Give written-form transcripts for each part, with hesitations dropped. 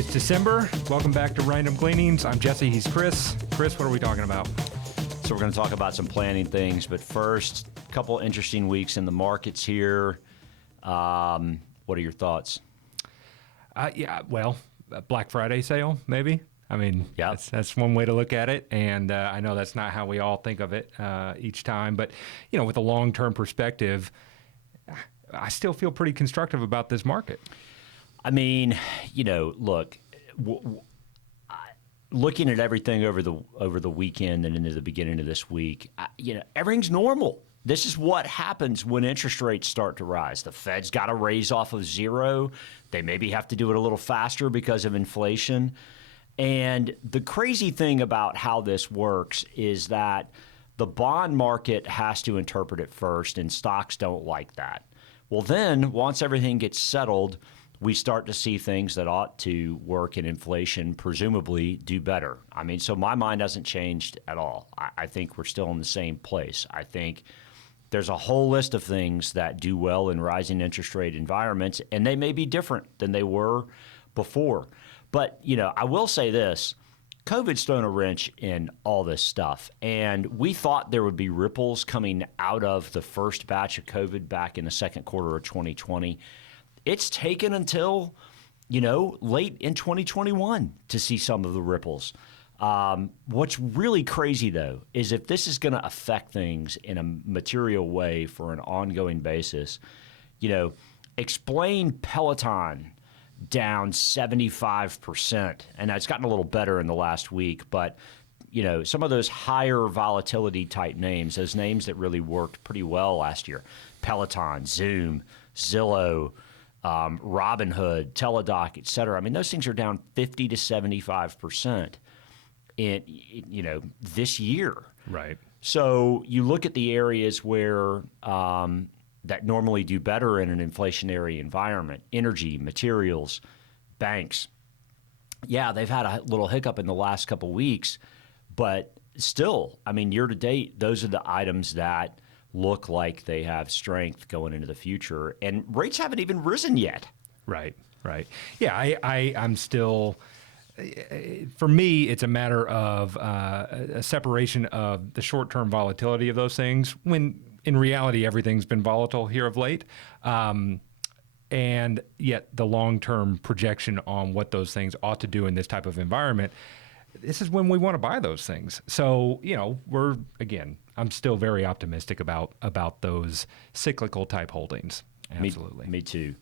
It's December. Welcome back to Random Gleanings. I'm Jesse. He's Chris. Chris, what are we talking about? So we're going to talk about some planning things, but first, a couple interesting weeks in the markets here. What are your thoughts? Black Friday sale, maybe. I mean, Yeah. that's one way to look at it, and I know that's not how we all think of it each time, but, with a long-term perspective, I still feel pretty constructive about this market. I mean, look, looking at everything over the weekend and into the beginning of this week, everything's normal. This is what happens when interest rates start to rise. The Fed's got to raise off of zero. They maybe have to do it a little faster because of inflation. And the crazy thing about how this works is that the bond market has to interpret it first, and stocks don't like that. Well, then, once everything gets settled, we start to see things that ought to work in inflation, presumably do better. I mean, so my mind hasn't changed at all. I think we're still in the same place. I think there's a whole list of things that do well in rising interest rate environments, and they may be different than they were before. But, I will say this. COVID's thrown a wrench in all this stuff, and we thought there would be ripples coming out of the first batch of COVID back in the second quarter of 2020. It's taken until, late in 2021 to see some of the ripples. What's really crazy, though, is if this is going to affect things in a material way for an ongoing basis, explain Peloton down 75%. And it's gotten a little better in the last week, but some of those higher volatility type names, those names that really worked pretty well last year, Peloton, Zoom, Zillow, Robinhood, Teladoc, et cetera. I mean, those things are down 50 to 75% in this year. Right. So you look at the areas where that normally do better in an inflationary environment: energy, materials, banks. Yeah, they've had a little hiccup in the last couple of weeks, but still, I mean, year to date, those are the items that look like they have strength going into the future, and rates haven't even risen yet. Right. Yeah, I'm still. For me, it's a matter of a separation of the short-term volatility of those things, when in reality everything's been volatile here of late, and yet the long-term projection on what those things ought to do in this type of environment. This is when we want to buy those things. So, I'm still very optimistic about those cyclical type holdings. Absolutely. Me too.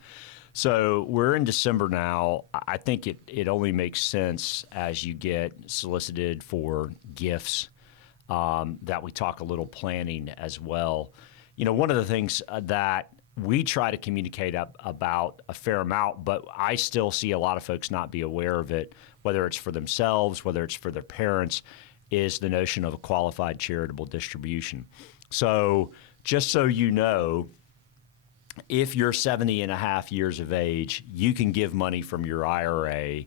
So we're in December now. I think it only makes sense as you get solicited for gifts that we talk a little planning as well. One of the things that we try to communicate about a fair amount, but I still see a lot of folks not be aware of it, whether it's for themselves, whether it's for their parents, is the notion of a qualified charitable distribution. So just so you know, if you're 70 and a half years of age, you can give money from your IRA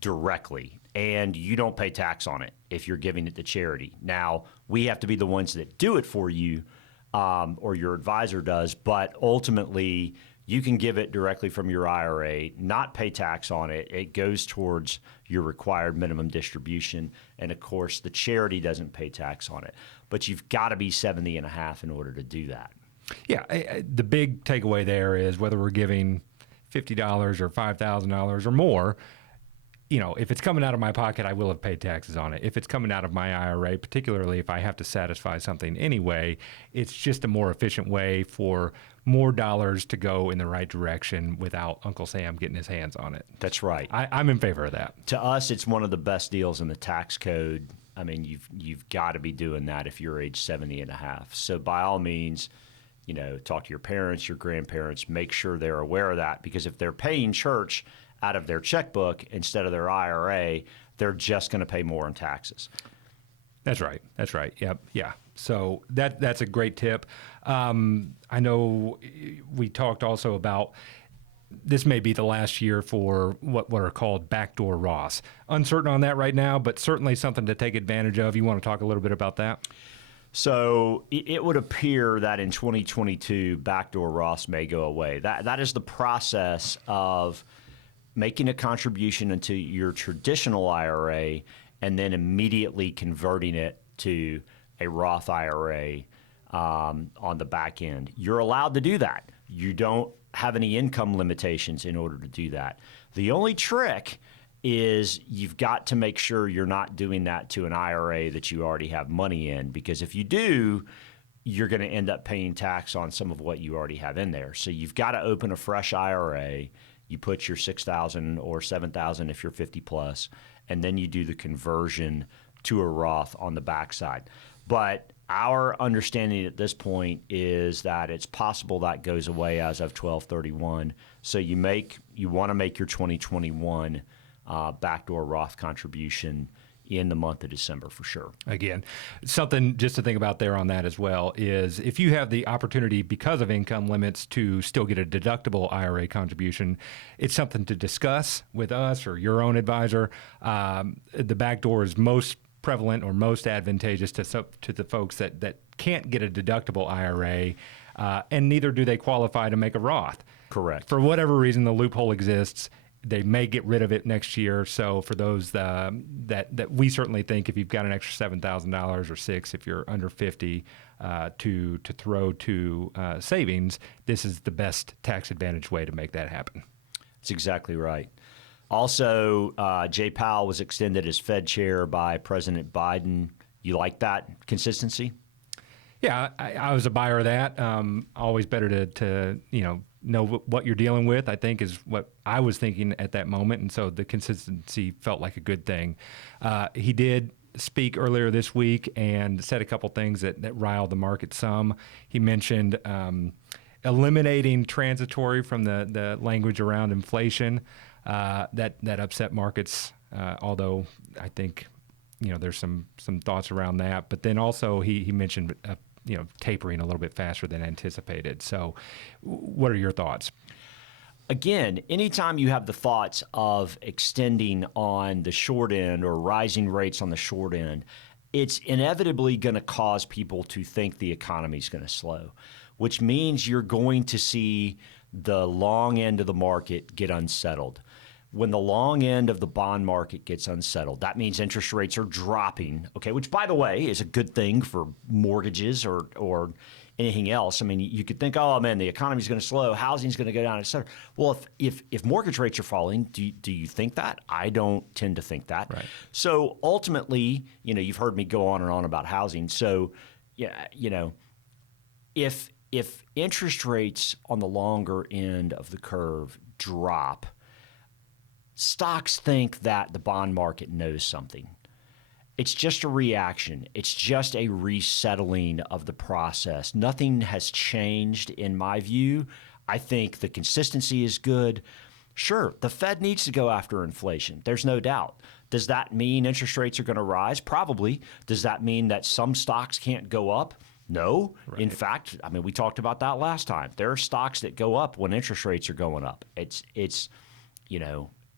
directly, and you don't pay tax on it if you're giving it to charity. Now, we have to be the ones that do it for you, or your advisor does, but ultimately you can give it directly from your IRA, not pay tax on it. It goes towards your required minimum distribution, and of course the charity doesn't pay tax on it. But you've got to be 70 and a half in order to do that. Yeah, the big takeaway there is whether we're giving $50 or $5,000 or more, if it's coming out of my pocket, I will have paid taxes on it. If it's coming out of my IRA, particularly if I have to satisfy something anyway, it's just a more efficient way for more dollars to go in the right direction without Uncle Sam getting his hands on it. That's right. I'm in favor of that. To us, it's one of the best deals in the tax code. I mean, you've got to be doing that if you're age 70 and a half. So by all means, talk to your parents, your grandparents, make sure they're aware of that, because if they're paying church out of their checkbook instead of their IRA, they're just going to pay more in taxes. That's right. Yep. Yeah. So that's a great tip. I know we talked also about this may be the last year for what are called backdoor Roths. Uncertain on that right now, but certainly something to take advantage of. You want to talk a little bit about that? So it would appear that in 2022, backdoor Roths may go away. That is the process of making a contribution into your traditional IRA and then immediately converting it to a Roth IRA on the back end. You're allowed to do that. You don't have any income limitations in order to do that. The only trick is you've got to make sure you're not doing that to an IRA that you already have money in, because if you do, you're going to end up paying tax on some of what you already have in there. So you've got to open a fresh IRA. You put your $6,000 or $7,000 if you're 50 plus, and then you do the conversion to a Roth on the backside. But our understanding at this point is that it's possible that goes away as of 12/31. So you want to make your 2021 backdoor Roth contribution in the month of December for sure. Again, something just to think about there on that as well is if you have the opportunity because of income limits to still get a deductible IRA contribution, it's something to discuss with us or your own advisor. The backdoor is most prevalent or most advantageous to the folks that can't get a deductible IRA, and neither do they qualify to make a Roth. Correct. For whatever reason, the loophole exists. They may get rid of it next year. So for those that we certainly think if you've got an extra $7,000 or $6,000 if you're under 50 to throw to savings, this is the best tax advantage way to make that happen. That's exactly right. Also, Jay Powell was extended as Fed chair by President Biden. You like that consistency? Yeah, I was a buyer of that. Always better to know what you're dealing with, I think, is what I was thinking at that moment. And so the consistency felt like a good thing. He did speak earlier this week and said a couple things that riled the market some. He mentioned eliminating transitory from the language around inflation. That upset markets, although I think there's some thoughts around that. But then also he mentioned tapering a little bit faster than anticipated. So what are your thoughts? Again, anytime you have the thoughts of extending on the short end or rising rates on the short end, it's inevitably going to cause people to think the economy is going to slow, which means you're going to see the long end of the market get unsettled. When the long end of the bond market gets unsettled, that means interest rates are dropping, okay, which, by the way, is a good thing for mortgages or anything else. I mean, you could think, oh, man, the economy's going to slow, housing's going to go down, et cetera. Well, if mortgage rates are falling, do you think that? I don't tend to think that. Right. So ultimately, you've heard me go on and on about housing. So, if interest rates on the longer end of the curve drop, stocks think that the bond market knows something. It's just a reaction. It's just a resettling of the process. Nothing has changed in my view. I think the consistency is good. Sure, the Fed needs to go after inflation. There's no doubt. Does that mean interest rates are going to rise? Probably. Does that mean that some stocks can't go up? No. Right. In fact, I mean, we talked about that last time. There are stocks that go up when interest rates are going up. It's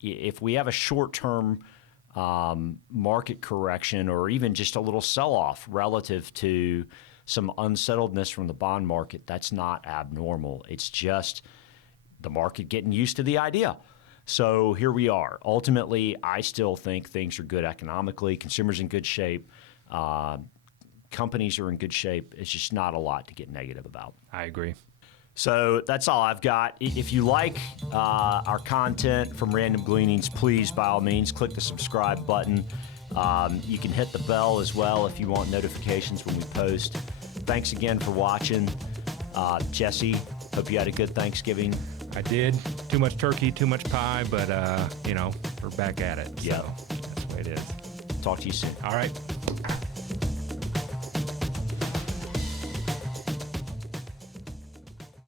if we have a short-term market correction or even just a little sell-off relative to some unsettledness from the bond market, that's not abnormal. It's just the market getting used to the idea. So here we are. Ultimately, I still think things are good economically. Consumers in good shape. Companies are in good shape. It's just not a lot to get negative about. I agree. So that's all I've got. If you like our content from Random Gleanings, please, by all means, click the subscribe button. You can hit the bell as well if you want notifications when we post. Thanks again for watching. Jesse, hope you had a good Thanksgiving. I did. Too much turkey, too much pie, but, we're back at it. Yeah. So that's the way it is. Talk to you soon. All right.